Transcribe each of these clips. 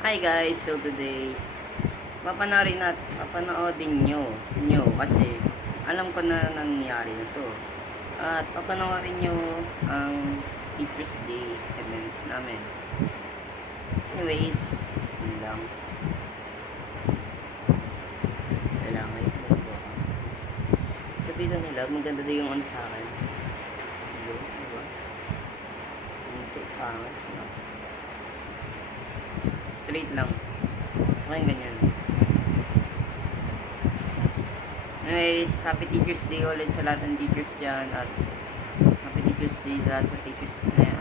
Hi guys, so today papanoodin nyo kasi alam ko na nangyari na to. At papanoorin nyo ang Teachers Day event namin. Anyways, yun lang. Kailangan guys, sabihin lang nila, maganda daw yung ano sa akin. Diba? Ito, pangit. Straight lang. So, kaya ganyan. Anyways, happy Teachers Day ulit sa lahat ng teachers dyan. At happy Teachers Day sa teachers na yan.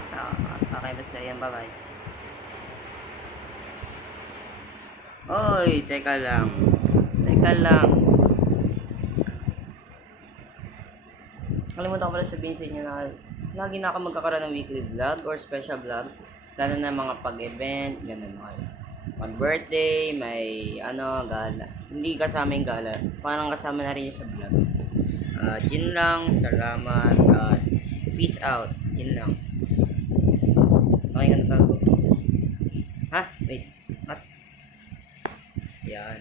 Okay, basta yan. Bye-bye. Oy, teka lang. Kalimutan ko pala sabihin sa inyo na lagi na ako magkakaroon ng weekly vlog or special vlog. Lalo na mga pag-event, ganun. Okay. Mag-birthday, may gala. Hindi kasama yung gala. Parang kasama na rin yung sa vlog. At yun lang. Salamat. At peace out. Yun lang. Okay ka na tago. Ha? Wait. What? Yan.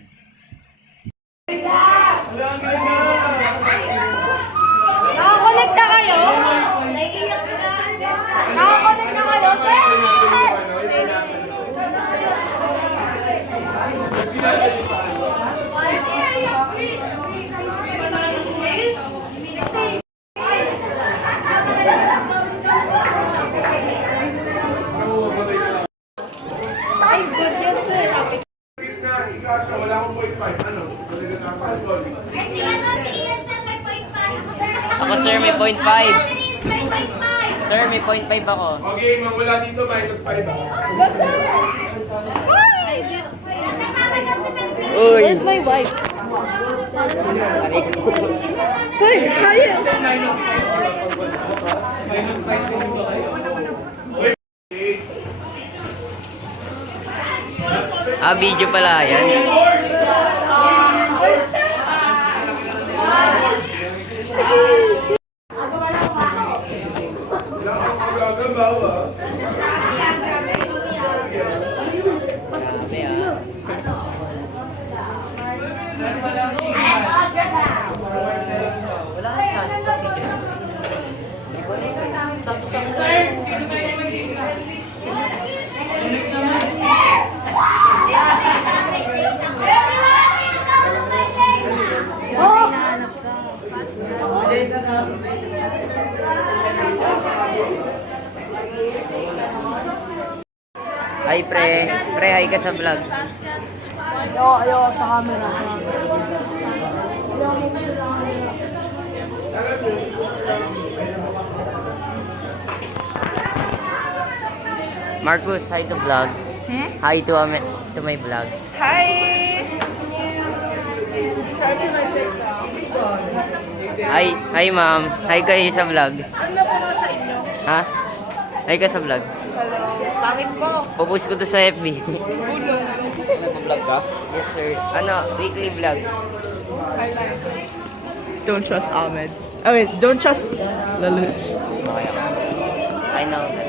Nakakonect na kayo? Nakakonect na kayo, sir? Ay, good yun, sir. Wala akong 0.5. Ano? Ay, si ano, si Ian, sir, may 0.5. Ako sir, may 0.5. Sir, may 0.5 ako. Okay, mawala dito, minus 5 ako. Uy! Where's my wife? Hey, kaya! Video pala yan. Hi pre, hi ka sa vlog. Ayoko sa camera. Marcus, hi to vlog. Hi to my vlog. Hi! Subscribe to my TikTok. Hi ma'am. Hi kayo sa vlog. Ano po ba sa inyo? Ha? Hi ka sa vlog. Hello. Pangit po. Popost ko to sa FB. Nag-vlog ka? Yes sir. Weekly vlog. Don't trust Ahmed. Oh wait, don't trust Laluch. Okay ako. I know that.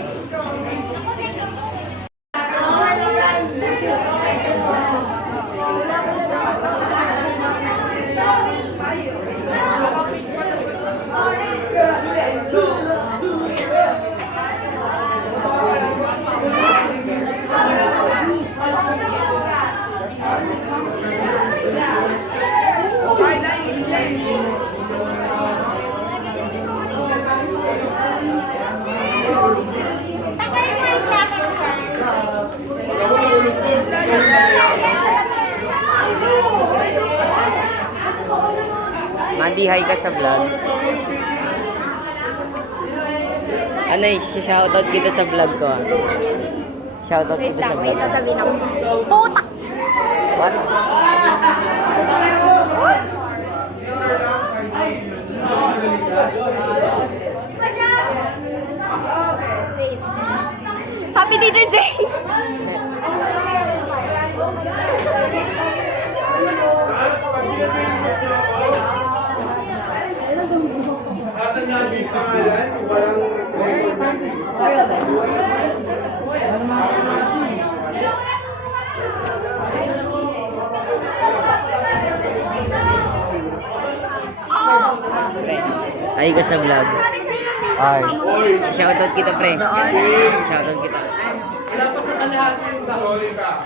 Mandy, hi ka sa vlog. Shoutout kita sa vlog ko. Shoutout kita sa vlog. May sasabihin ako. Puta! What? Happy Teacher's Day! Natin sa ngalan, walang Ay ka sa vlog. Ay. Shoutout kita, pre. Shoutout kita. Sorry ka.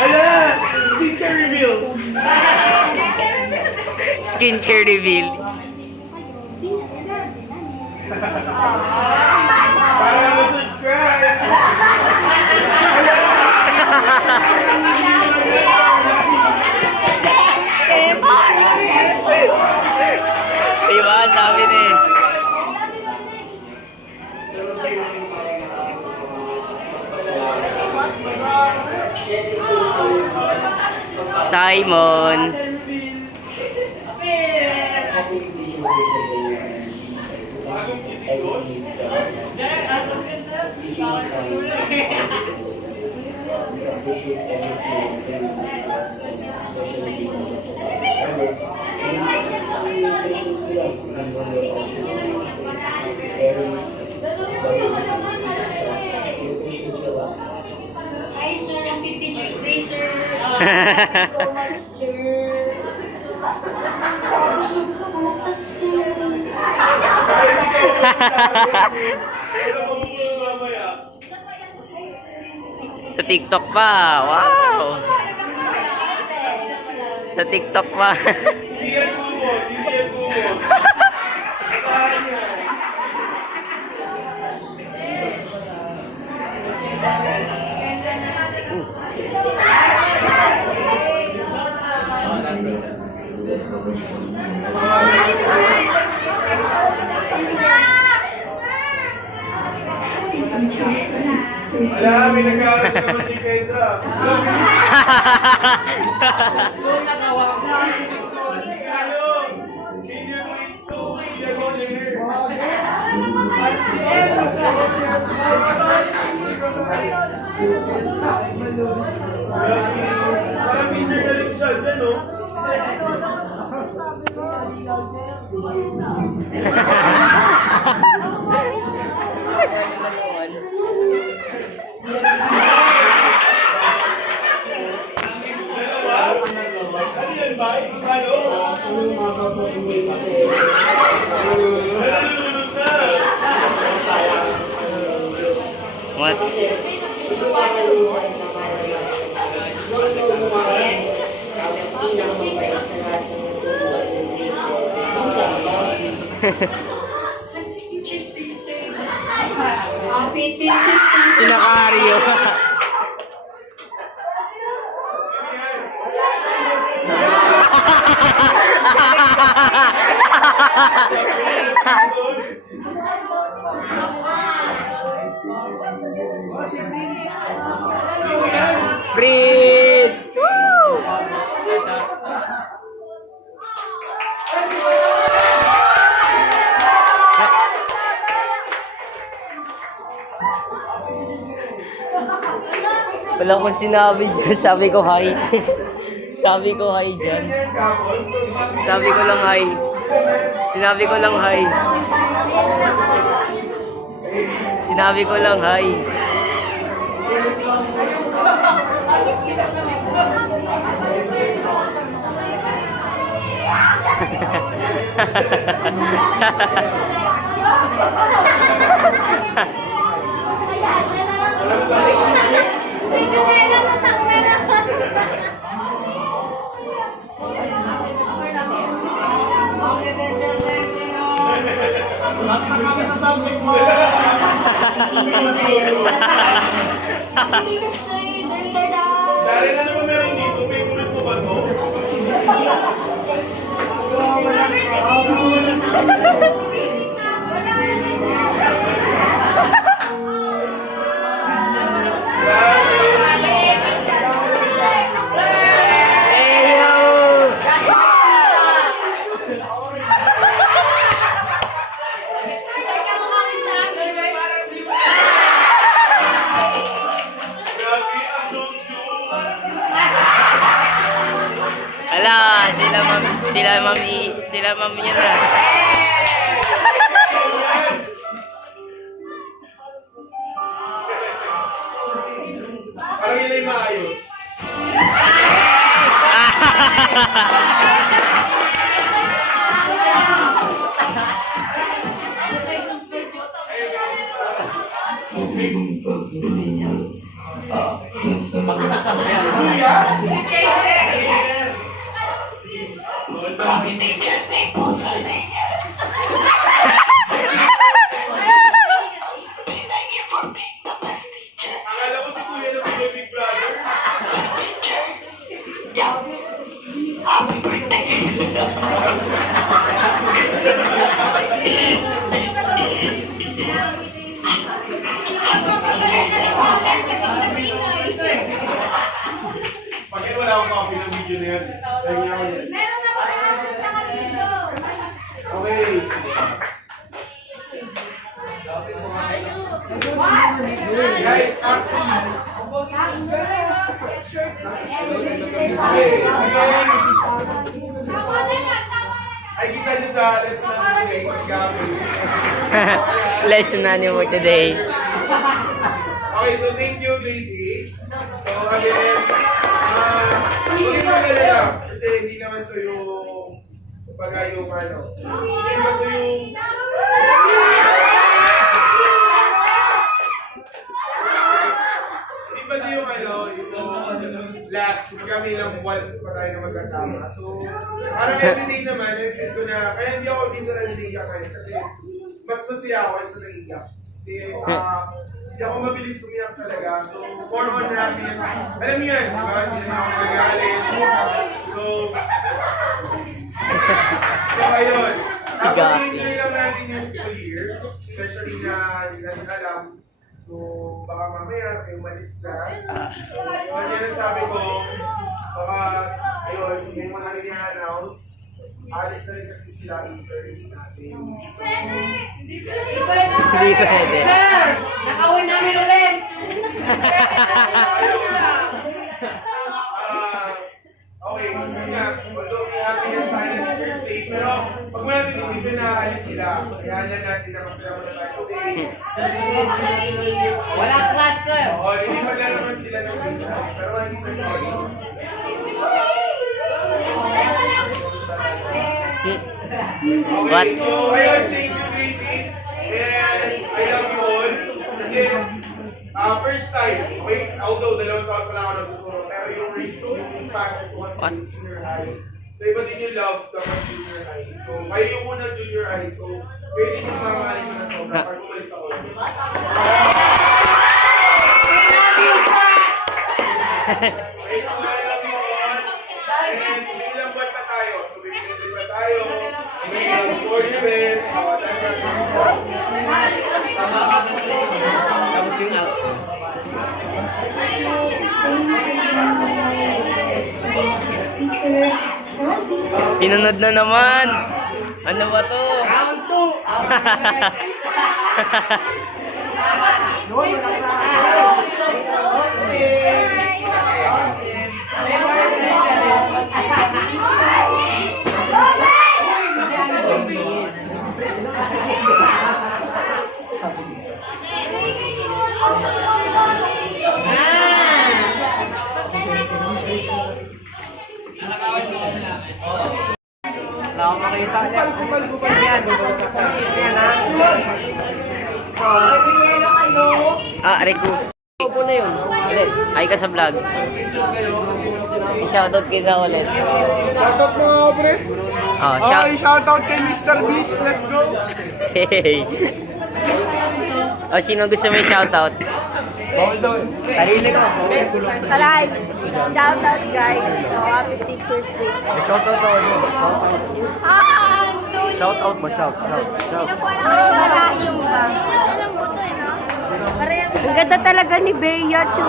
Hala! Sticker reveal! Skincare reveal. Para na-subscribe! Diba? Ang dami na eh. Simon. Bagong kisig doon? Hi, sir. Happy Teacher's Day, sir. Thank you so much, sir. Sir. Wala ko muna mamaya. Sa TikTok pa. Wow! Sa TikTok pa. Hindi yan kumot. Hindi yan kumot. Saan yan? Wala, may nag-aaral naman ni Kendra. Senior grade 2, year on year. Parang teacher na rin siya dyan, no? Ano yan ba? Ano? What? Happy Teacher's Day, sir. Sinakaryo. Bridge! Woo! Wala akong sinabi dyan. Sabi ko hi. Sabi ko hi dyan. Sabi ko lang hi. Sinabi ko lang hi. Sinabi ko lang hi. Dari na naman meron dito, favorite mo ba to? Grabe! Sila ma'am yun na. Parang yun ay maayos. Akala ko si Kuya na Big Brother. Pag yun, wala akong copy ng video na yan. Kaya nga ako yan. Meron ako sa dito. Okay. Guys, action. Okay. Ay, kita nyo sa lesson natin today, si Gabi. Lesson na niyo for today. Okay, so thank you, grade 8. So, again, huwag mo kalala. Kasi hindi naman ito yung, kumbaga yung ano. Hindi ba ito yung, hindi ba ito yung ano, yung last, kami lang buwan pa tayo na magkasama. So, parang everyday naman, everyday ko na, kaya hindi ako dito na naiiyak ngayon. Kasi, mas masaya ako kaysa naiiyak. Kasi, hindi ako mabilis umiyak talaga. So, more on happiness. Alam niyo yan, di ba? Hindi naman ako magalit. So ayun. Tapos enjoy lang natin yung school year. Especially na hindi natin alam. So, baka mamaya kayo umalis na. So, yan ang sabi ko. Baka, ayun, hindi mo na rin i-announce. Alis na rin kasi sila interns natin. Hindi pwede. Sir! Nakauwi namin ulit! Okay, yun nga. Although may happiness tayo ng first day, pero pag mo natin isipin na alis sila, kaya lang natin na masaya mo na tayo today. Walang class, sir! Oo, lilipat lang naman sila ng data, pero makikita nyo. What? Okay, so ayun, thank you, Grady. And I love you all. Kasi, first time, okay, although dalawang taon pa lang ako nagtuturo, pero yung passion ko was in senior high. So, iba din yung love dapat junior high. So, kayo yung unang junior high. So, kayo din yung mamahalin ko na sobra pag umalis ako. Okay, so I love you all. And ilang buwan pa tayo. So, bibigyan pa tayo. May sports fest. Tapos yung out. Pinunod na naman. Ano ba to? Round 2. Wala akong makita. Gupal yan. Yan ha. Riku. Opo na yun. Ulit. Ay ka sa vlog. I-shoutout kita ulit. Shoutout mga obre. Oh, Okay, shoutout kay Mr. Beast. Let's go. Hey. Sino gusto mo i-shoutout? Sarili ko. Alive. Shout out guys. So, happy Teacher's Day. Shoutout ako. Shoutout mo, shout. Ang ganda talaga ni Bea, Chu.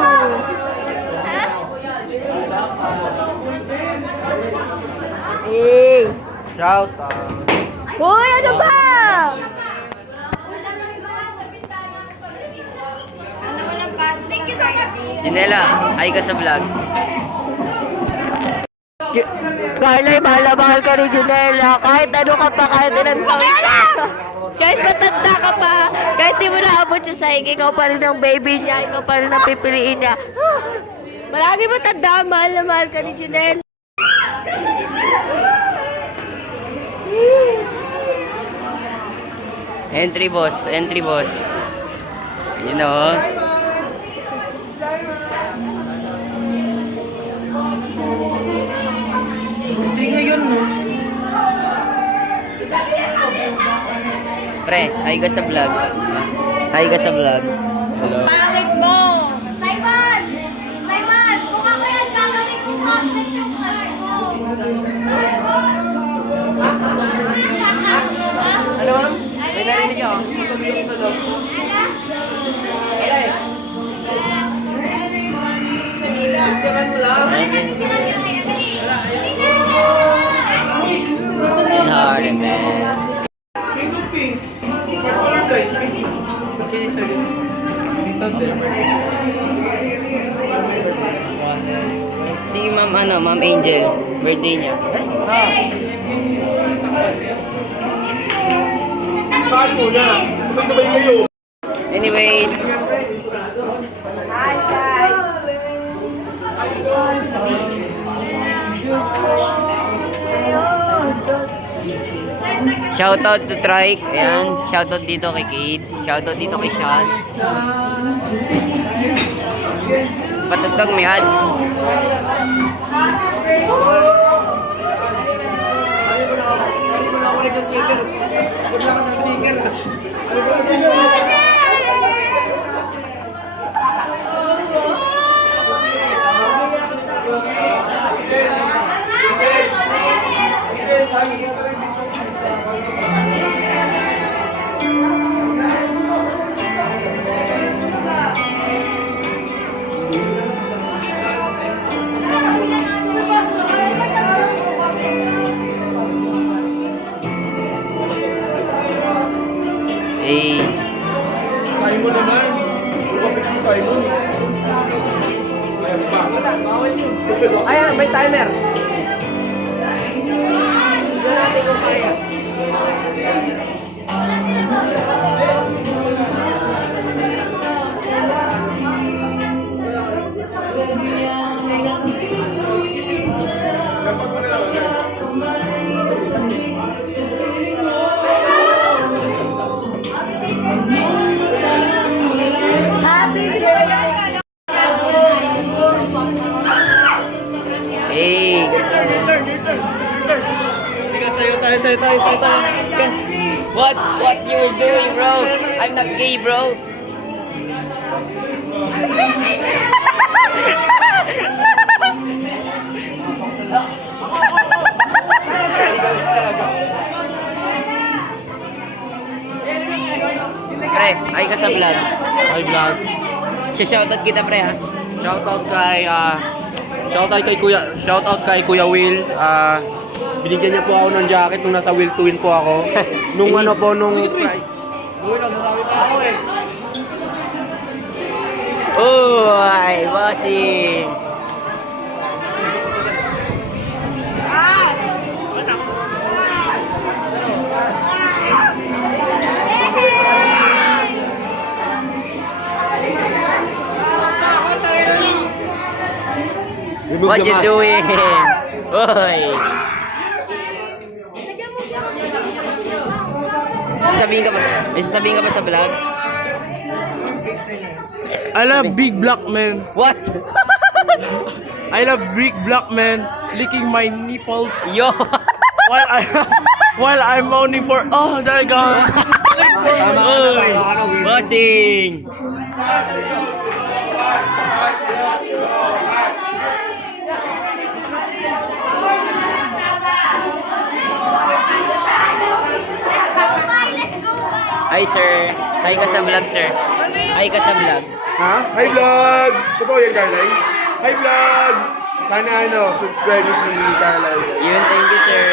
Hey! Shoutout. Hoy, ano ba? Janela, ay ka sa vlog. Carla, mahal na mahal ka ni Junella. Kahit ano ka pa, kahit ilang taon ka. Kahit matanda ka pa, kahit di mo naabot yung sahig, ikaw pa rin ang baby niya, ikaw pa rin ang pipiliin niya. Marami matanda, mahal na mahal ka ni Junella. Entry boss, entry boss. You know. Hindi ngayon, no? Pre, hi ka sa vlog. Hi ka sa vlog. Hello. Pangit mo! Simon! Simon! Kung ako yan, gagawin kong content yung crush mo. Ano, ma'am? May narinig ako. Hard, man. Pink to pink. What color blind? Si Ma'am Angel, birthday niya. Saan muna? Sabay-sabay kayo. Anyways, shoutout to Trike. Ayan, shoutout dito kay Kate. Shoutout dito kay Sean. Patugtog may ads. Eh, Simon naman. Bakit si Simon? Ayan ba? Ayan, may timer. Tignan natin kung kaya. Dapat mo na lang ulit. eh, Sayo tayo. what you were doing, bro? I'm not gay, bro. Pre, ay ka sa vlog. Hi, vlog. Shoutout kita, pre, ha? Shoutout kay Kuya Will. Binigyan niya po ako ng jacket nung nasa Will to Win po ako. Nung ano po, nung... Oh, ay, bossing. What you doing? Oy. May sasabihin ka ba sa vlog? I love big black men. What? I love big black men licking my nipples Yo. while I'm moaning for my god. Oy. Bossing. Hi, sir. Hi ka sa vlog, sir. Hi ka sa vlog. Ha? Hi vlog! Totoo yan, Carlay? Hi vlog! Sana subscribe mo si Carlay. Yun, thank you, sir.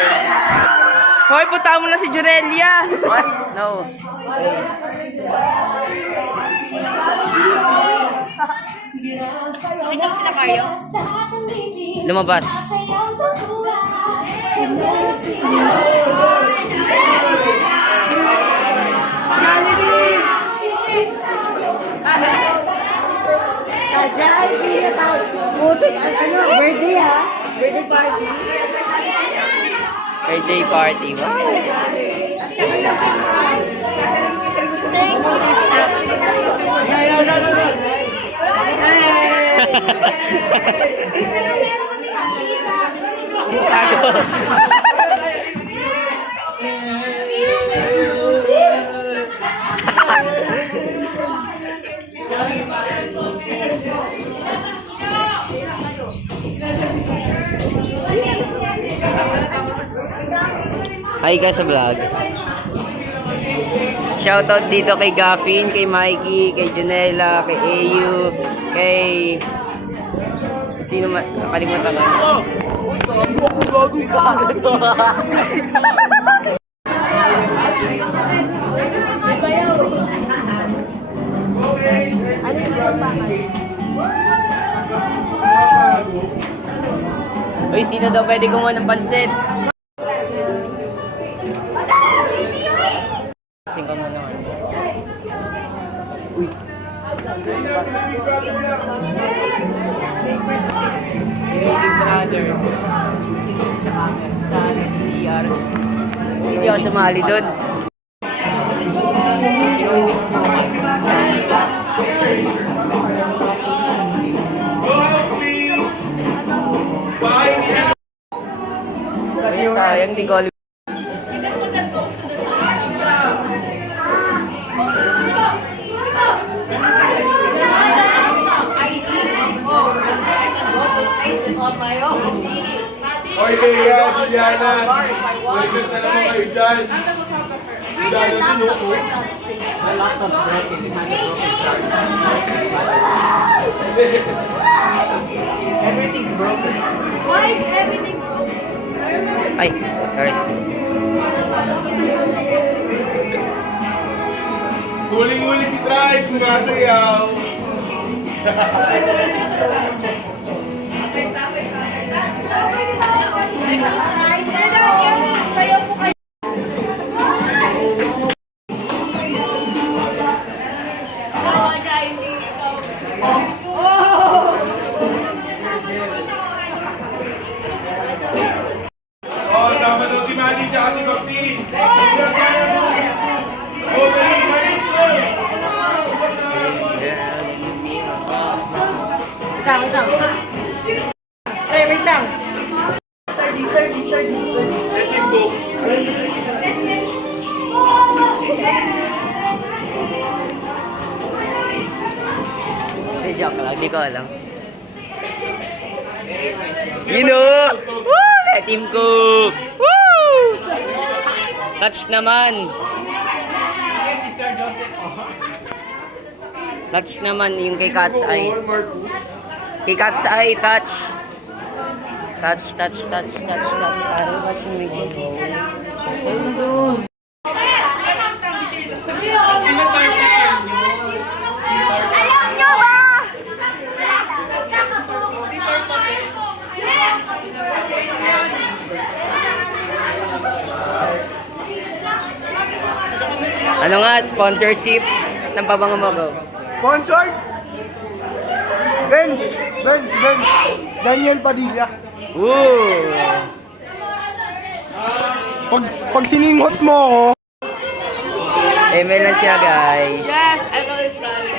Hoy, punta mo na si Junelia. What? No. Nakita mo sila Mario? Lumabas. Birthday party. Wow. Hi ka sa vlog. Shoutout dito kay Gaffin, kay Mikey, kay Janela, kay AU, kay... Sino man? Nakalimutan ko. Uy, sino daw pwede kumuha ng pansit? Singko mo naman. Uy. Big brother. Sa CR. Hindi ako sumali doon. Kasi sayang, di ko alam. Oy, Leia, Juliana. Witness na naman kayo dyan. Juliana din, no? Everything's broken. Why is everything broken? Ay, sorry. Huling-huli si Try, sumasayaw. Sayaw po kayo. Oh, sama doon si Manny tsaka si Roxy. Oh, galing, malis mo. Wait lang. Let him go. Hindi, joke lang. Hindi ko alam. You know! Woo! Team Cook! Woo! Touch naman! Touch naman yung kay Cat's Eye. Kay Cat's Eye, touch! Touch. Ano ba siya may ginawa? Alam nyo ba? Ano nga, sponsorship ng Pabango-Mago? Sponsored? Benz. Daniel Padilla. Woo! Pag siningot mo ako, ML na siya, guys. Yes, I know this guy.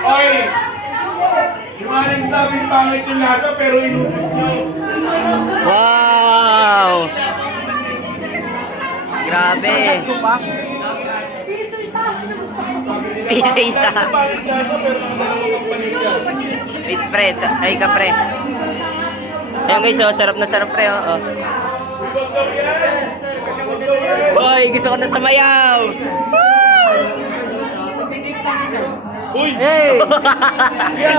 Oy! Yung mga nagsabing pangit yung lasa pero inubos nyo. Wow! Grabe. Piso isa. Pangit lasa pero nakakawang paningan. Wait, pre. Ay ka, pre. Ayan guys, oh, sarap na sarap, pre. Oh. Ibang daw yan. Hoy, gusto ko na sumayaw! Uy! Hey! Yo!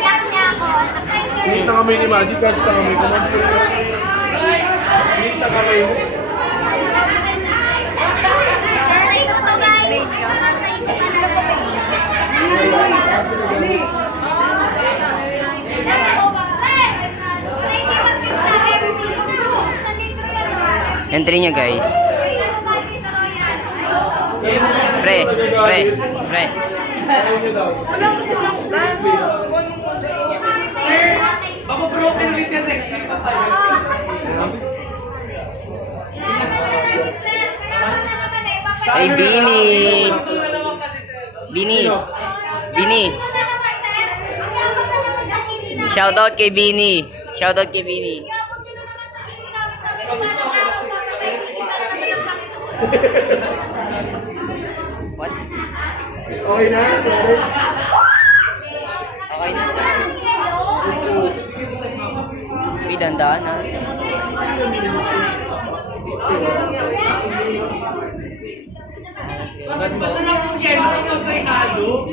Anak niya ako. Init na kamay ni Maddie kasi sa kamay ko. Init na kamay mo. Sensei ko to, guys. Sensei ko Entry niya guys. Pre. Ako broken ulit yan next week pa tayo. Ay, Bini. Bini. Shoutout kay Bini. What? Okay na? Okay na sir. Uy, dandaan ha. Masarap yung yelo kapag may halo.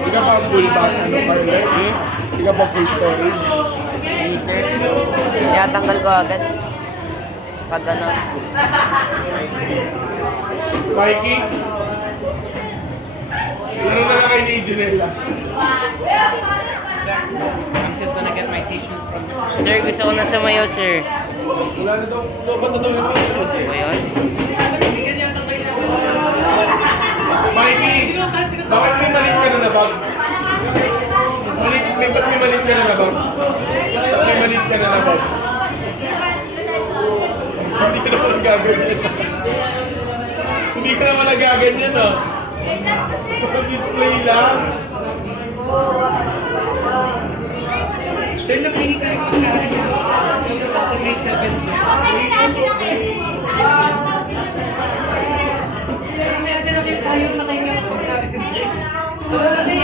Hindi ka pa full back, ano, Carla? Hindi ka pa full storage. Hindi sir. Kaya tanggal ko agad. Pag ano. Mikey? Ano na lang kay ni Junella? I'm just gonna get my tissue from... Sir, gusto ko na sumayaw sir. Wala na daw. Ba't na daw yung Ano ba yun? Mikey! Bakit may malit ka na na bag? Ba't may malit ka na na bag? Ba't may malit ka na na bag? Hindi ka naman nagaganyan. Hindi ka naman nagaganyan, ah. Display lang. Sir, napili ka rin pagkain. Sa grade 7, sir. Sir, may ate na kayo tayo nakahinga ng pagkain. What are they?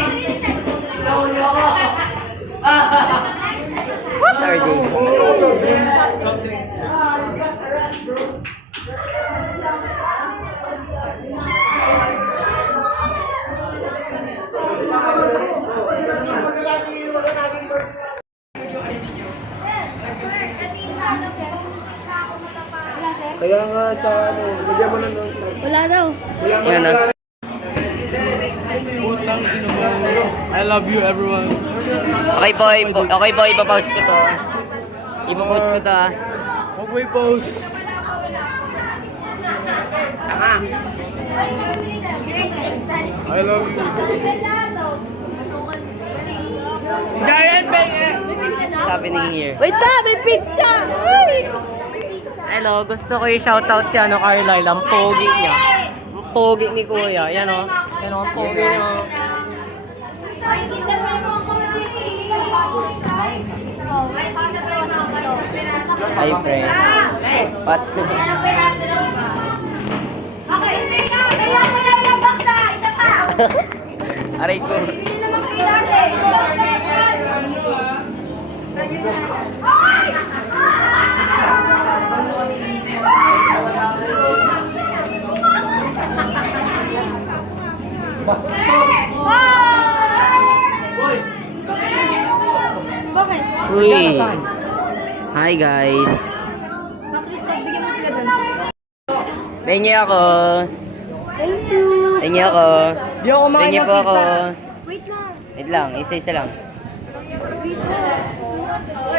Kaya nga sa ano, bigyan mo na ng... Wala daw. Yan na. Putang ina mo. I love you everyone. Okay po, ipapost ko to. Ipapost ko to ah. Huwag mo i-post. I love you. Giant Bang! What's happening here? Wait may pizza! Hello, gusto ko i-shoutout si ano Carlisle, ang pogi niya. Ang pogi ni Kuya, yan o. Yan o, ang pogi niya. Hi, friend. Pat. Aray ko. Uy. Hi guys. Pengi ako. Pengi ako. Di ako Pengi po ako. Wait lang. Wait lang, isa-isa lang.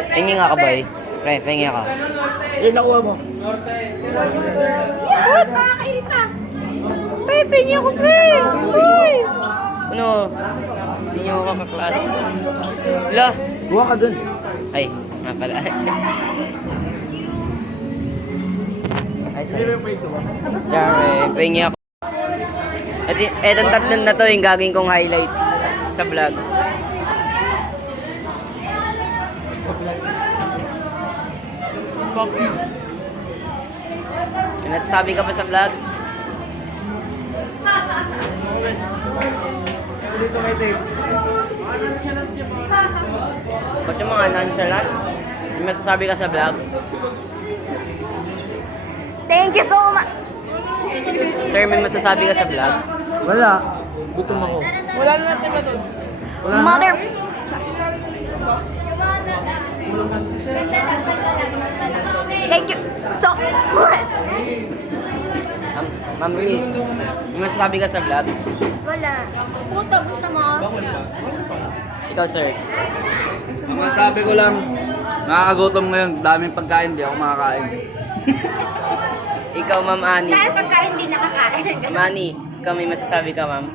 Pengi nga ka boy. Pre, pengi ako. Yun, nakuha mo. What? Nakakairita. Pre, pingi ako, pre! Uy! Ano? Hindi niyo ako kaklase. Wala. Buha ka dun. Ay, nga pala. Ay, sorry. Chare, pengi ako. Etong tatlong na to yung gagawin kong highlight sa vlog. Fuck you. May nasasabi ka pa sa vlog? Dito kay Dave. Ba't yung mga nonchalant? May masasabi ka sa vlog? Thank you so much. Sir, may masasabi ka sa vlog? Wala. Gutom ako. Wala na natin ba doon? Mother. Thank you so much. Ma'am Liz, may masasabi ka sa vlog? Wala. Puto, gusto mo? Ikaw, sir. Ang masabi ko lang, nakakagutom ngayon. Daming pagkain, di ako makakain. Ikaw, Ma'am Ani. Dahil pagkain di nakakain. Ma'am Ani, ikaw may masasabi ka, ma'am?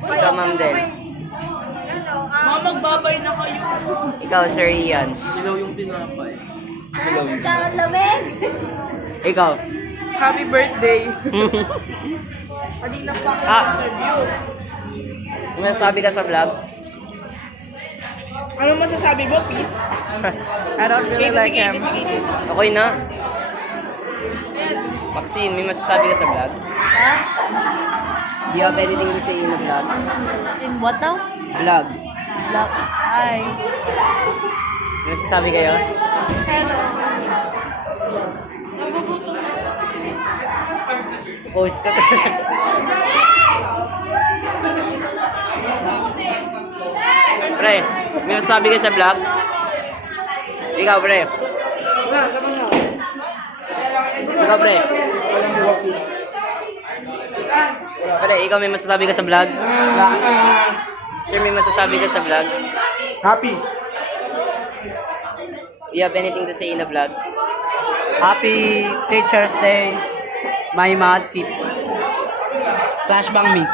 Ikaw, Ma'am Del. Mga magbabay na kayo. Ikaw, Sir Ian. Silaw yung tinapay. Kalamig. Ikaw. Happy birthday. May masasabi ka sa vlog? Ano masasabi mo, peace? I don't really like him. Okay na. Maxine, may masasabi ka sa vlog? Do you have anything to say in the vlog? In what now? Vlog. Black eye. May masasabi kayo? Post ka. Pre, may masasabi ka sa vlog? Ikaw, pre. Ikaw, pre. Pre, ikaw may masasabi ka sa vlog? Sir, may masasabi ka sa vlog? Happy. Do you have anything to say in the vlog? Happy Teacher's Day. My math tips. Flashbang me.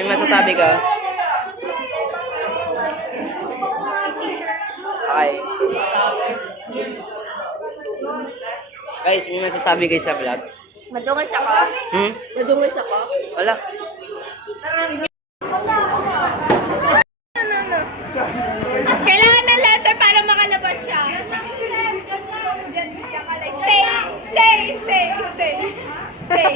May masasabi ka? Okay. Guys, may masasabi kayo sa vlog? Madungis ako. Hmm? Madungis ako. Wala. Kailangan ng letter para makalabas siya. Stay, stay, stay, stay. Stay.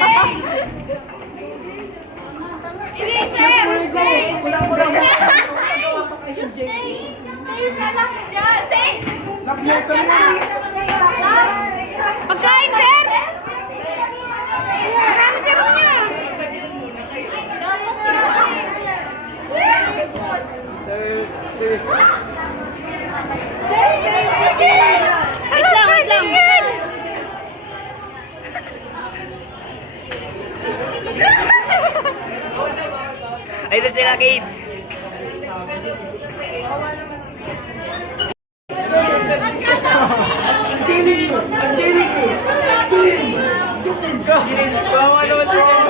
Pagkain, sir! Marami sarap niya! Wait lang, wait lang. Ay, ito sila, Kate. Bawa naman si Sam.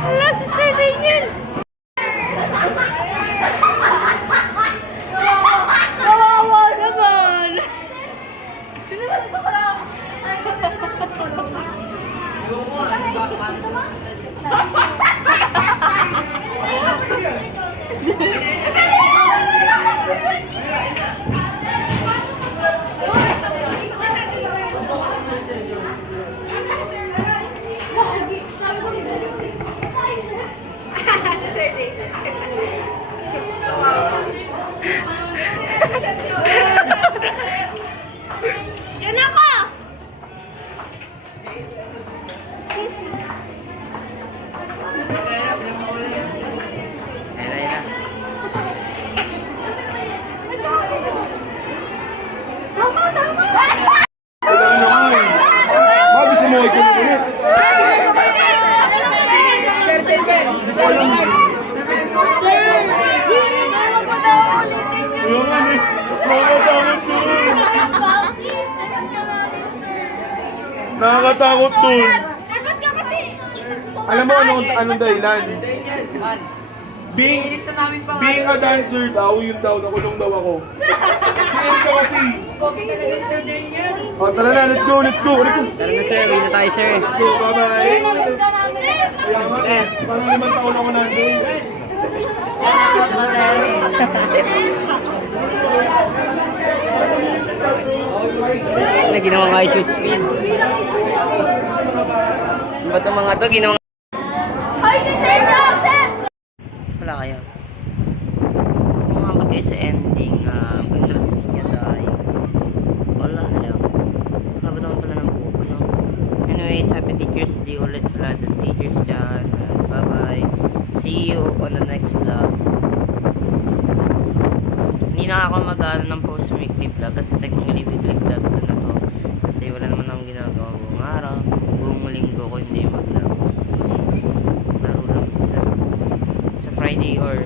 Wala si Sir Daniel. Kawawa naman. Yan ako! Ayan, ayan. Wala naman. Mga gusto mo ikaw na ulit. Yung ano eh. Nakakatakot dun. Nakakatakot dun. Sir, ba't ka kasi? Alam mo anong dahilan? Being a dancer daw, yun daw, nakulong daw ako. Sino ka kasi? O, tara na, let's go, let's go. Tara na, sir. Uwi na tayo, sir. Let's go, bye-bye. eh. Parang 5 taon ako nandun. Na ginawa nga yung speed. Ano ba itong mga to? Ginawa Hoy, si Sir Joseph! wala kaya. Kung umabot kayo sa ending, congrats sa inyo dahil wala lang. Wala ba naman pala ng buko, no? Anyways, happy Teachers Day ulit sa lahat ng teachers dyan. Bye-bye. See you on the next vlog. Hindi na ako mag-ano ng post-weekly vlog kasi technically weekly vlog ko na to. Kasi wala naman akong ginagawa buong araw. Buong linggo ko hindi maglaro. Laro lang minsan. Sa Friday or